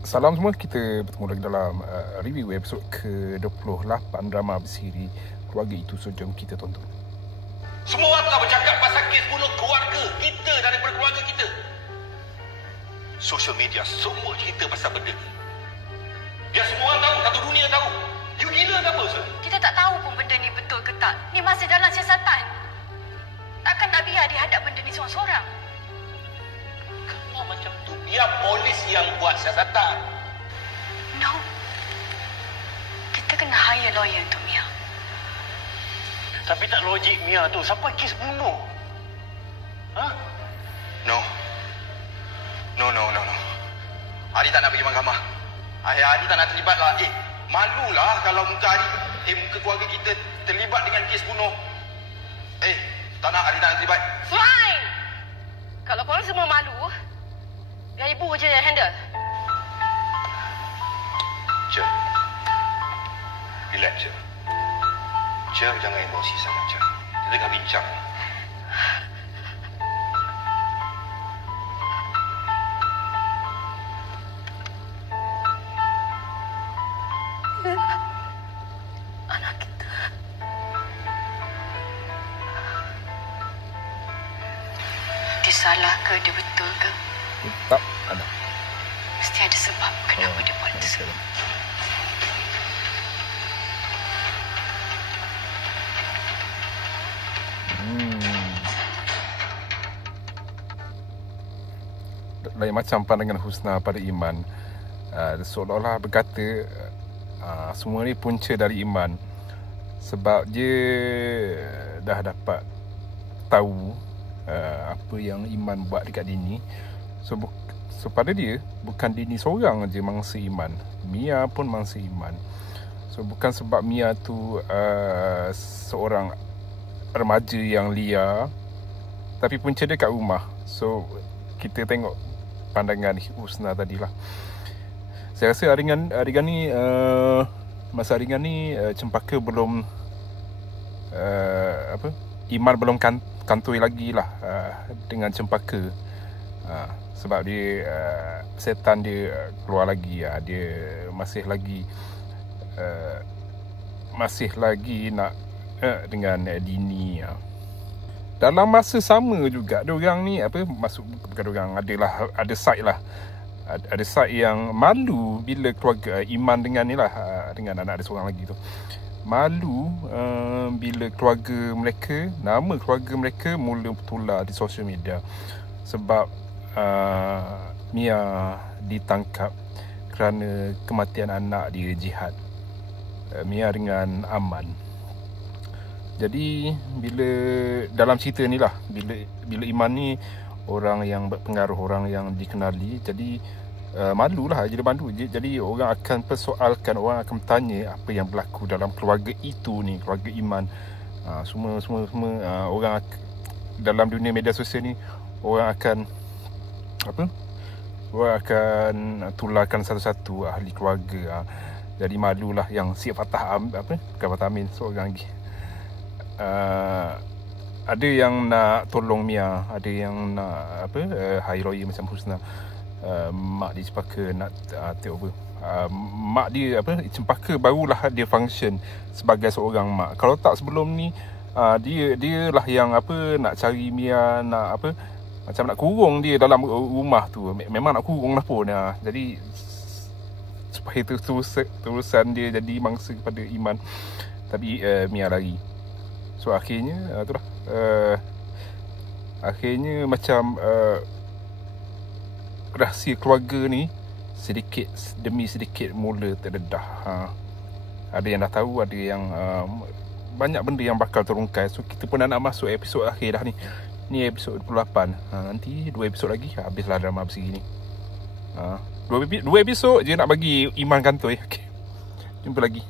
Salam semua, kita bertemu lagi dalam review episod ke-28 drama bersiri Keluarga Itu. So, jom kita tonton. Semua orang tengah bercakap pasal kes bunuh keluarga kita daripada keluarga kita. Social media semua cerita pasal benda ni. Biar semua orang tahu, satu dunia tahu. You gila ke apa, sir? Kita tak tahu pun benda ni betul ke tak. Ni masih dalam siasatan. Takkan nak biar dia hadap benda ni seorang-seorang. Kalau macam tu, biar polis yang buat siasatan. No. Kita kena hire lawyer untuk Mia. Tapi tak logik Mia tu, sampai kes bunuh. Ha? No. Adi tak nak pergi mahkamah. Adi tak nak terlibat lah. Malulah kalau muka Adi, muka keluarga kita terlibat dengan kes bunuh. Tak nak, Adi tak nak terlibat. Fine. Kalau korang semua malu, biar ibu je yang handle. Cik, relax je. Cik, jangan emosi sangat, Cik. Kita tengah bincang. Anak kita. Dia salah ke? Dia betul ke? Tak ada. Mesti ada sebab kenapa dia buat itu semua. Lain macam pandangan Husna pada Iman. Seolah-olah berkata semua ni punca dari Iman. Sebab dia dah dapat tahu apa yang Iman buat dekat Dini. So pada dia, bukan Dini seorang je mangsa Iman, Mia pun mangsa Iman. So bukan sebab Mia tu seorang remaja yang liar, tapi punca dia kat rumah. So kita tengok pandangan Husna tadilah. Saya rasa adegan ni masa adegan ni Cempaka belum Iman belum kantoi lagi lah dengan Cempaka. Sebab dia setan dia keluar lagi. Dia masih lagi nak dengan Dini. Dalam masa sama juga diorang ni bukan diorang, ada side lah. Ada side yang malu bila keluarga Iman dengan ni lah, dengan anak dia seorang lagi tu. Malu bila nama keluarga mereka mula bertular di sosial media. Sebab Mia ditangkap kerana kematian anak dia Jihad. Mia dengan Aman. Jadi bila dalam cerita ni lah, bila Iman ni orang yang berpengaruh, orang yang dikenali, jadi malulah jadi bandu. Jadi orang akan persoalkan, orang akan bertanya apa yang berlaku dalam keluarga itu ni, keluarga Iman. Semua orang dalam dunia media sosial ni, orang akan tularkan satu-satu ahli keluarga. Jadi malulah yang siap bukan Fatah Amin seorang lagi. Ada yang nak tolong Mia, ada yang nak hire lawyer macam Husna. Mak dia Cempaka nak take over. Mak dia Cempaka barulah dia function sebagai seorang mak. Kalau tak sebelum ni dia lah yang nak cari Mia, nak macam nak kurung dia dalam rumah tu. Memang nak kurung lah pun. Jadi supaya terusan dia jadi mangsa kepada Iman. Tapi Mia lari. So akhirnya itulah. Akhirnya macam rahsia keluarga ni sedikit demi sedikit mula terdedah. Ada yang dah tahu, ada yang banyak benda yang bakal terungkai. So kita pun nak masuk episod akhir dah ni. Ni episod 28. Nanti 2 episod lagi habislah drama bersiri ni. 2 episod je nak bagi Iman kantoi. Okay. Jumpa lagi.